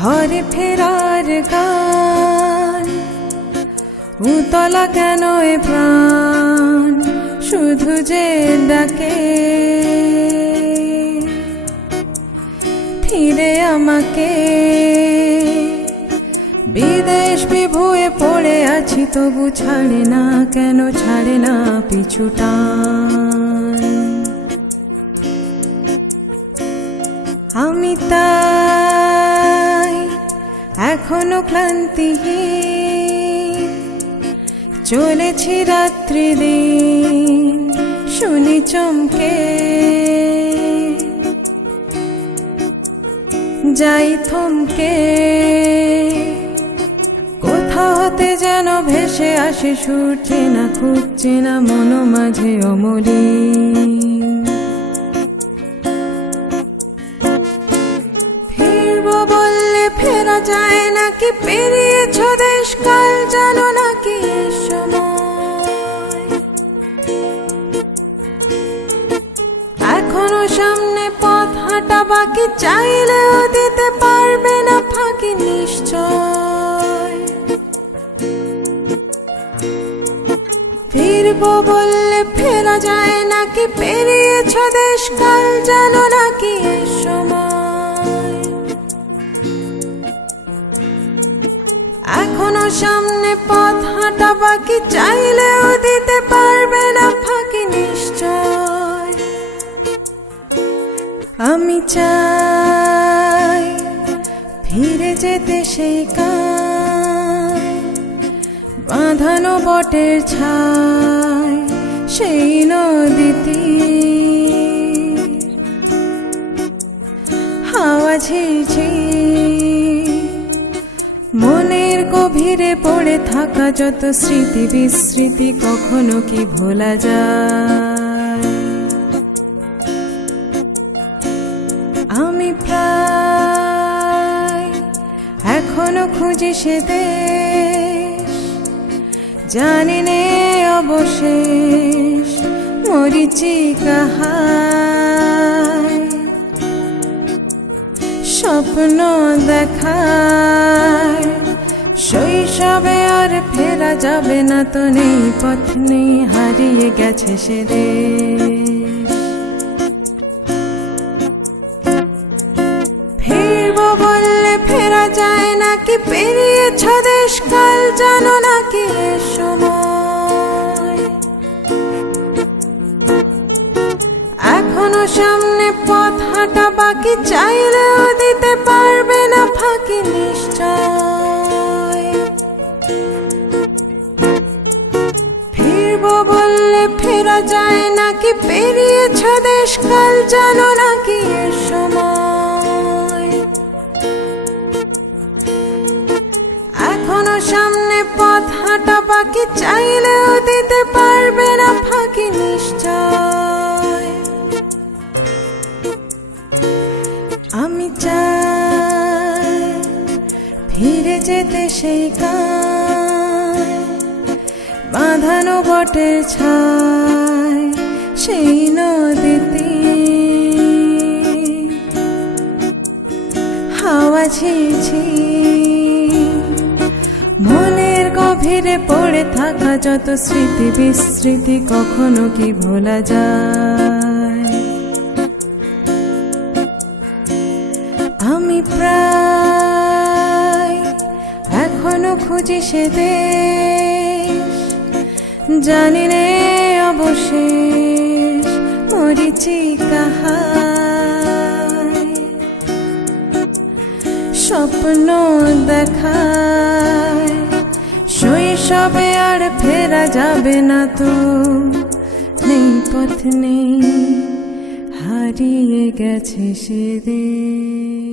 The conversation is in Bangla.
ঘরে ফেরার গান, উতলা কেন এ প্রাণ শুধু যে ডাকে, ফিরে আমাকে। বিদেশ বিভুয়ে পড়ে আছি তবু ছাড়ে না, কেন ছাড়ে না পিছু টান। আমি তাই এখনো ক্লান্তিহীন, চলেছি রাত্রি দিন শুনি চমকে, যাই থমকে। কোথাও হতে যেন ভেসে আসে সুর চেনা, খুব চেনা মন মাঝে অমলিন। ফিরবো বললে ফেরা যায় নাকি, পেরিয়েছ দেশ কাল জানো নাকি এ সময়। এখনো সামনে পথ হাঁটা বাকি, চাইলেও দিতে পারবে না ফাঁকি নিশ্চয়। ফিরবো বললে ফেরা যায় নাকি, পেরিয়েছ দেশ কাল জানো নাকি এ সময়। এখনো সামনে পথ হাঁটা বাকি, চাইলেও দিতে পারবে না ফাঁকি নিশ্চয়। আমি চাই ফিরে যেতে সেই কাল, বাঁধানো বটের ছায় সেই নদীতে। হাওয়া ঝিরঝির, মনের গভীরে পড়ে থাকা যত স্মৃতি বিস্মৃতি কখনো কি ভোলা যায়। আমি প্রায় এখনো খুঁজি সে দেশ, জানি নে অবশেষ মরিচিকা হায়। স্বপ্ন দেখায় শৈশবে আর ফেরা যাবে না, তো নেই পথ নেই, হারিয়ে গেছে সে দেশ। ফিরবো বললে ফেরা যায় নাকি, পেরিয়েছ দেশ কাল জানো নাকি এ সময়। এখনো সামনে পথ হাঁটা বাকি, চাইলেও দিতে পারবে না ফাঁকি নিশ্চয়। ফিরবো বললে ফেরা যায় নাকি, পেরিয়েছ দেশ কাল জানো নাকি এ সময়। এখনো সামনে পথ হাঁটা বাকি, চাইলেও দিতে পারবে না ফাঁকি নিশ্চয়। আমি চাই ফিরে যেতে সেই কাল, বাঁধানো বটের ছায় সেই নদীতে। হাওয়া ঝিরঝির, মনের গভীরে পড়ে থাকা যত স্মৃতি বিস্মৃতি কখনো কি ভোলা যায়। আমি প্রায় এখনো খুঁজি সে দেশ, জানি নে অবশেষ মরিচিকা হায়। স্বপ্ন দেখায় শৈশবে আর ফেরা যাবে না, তো নেই পথ নেই, হারিয়ে গেছে সে দেশ।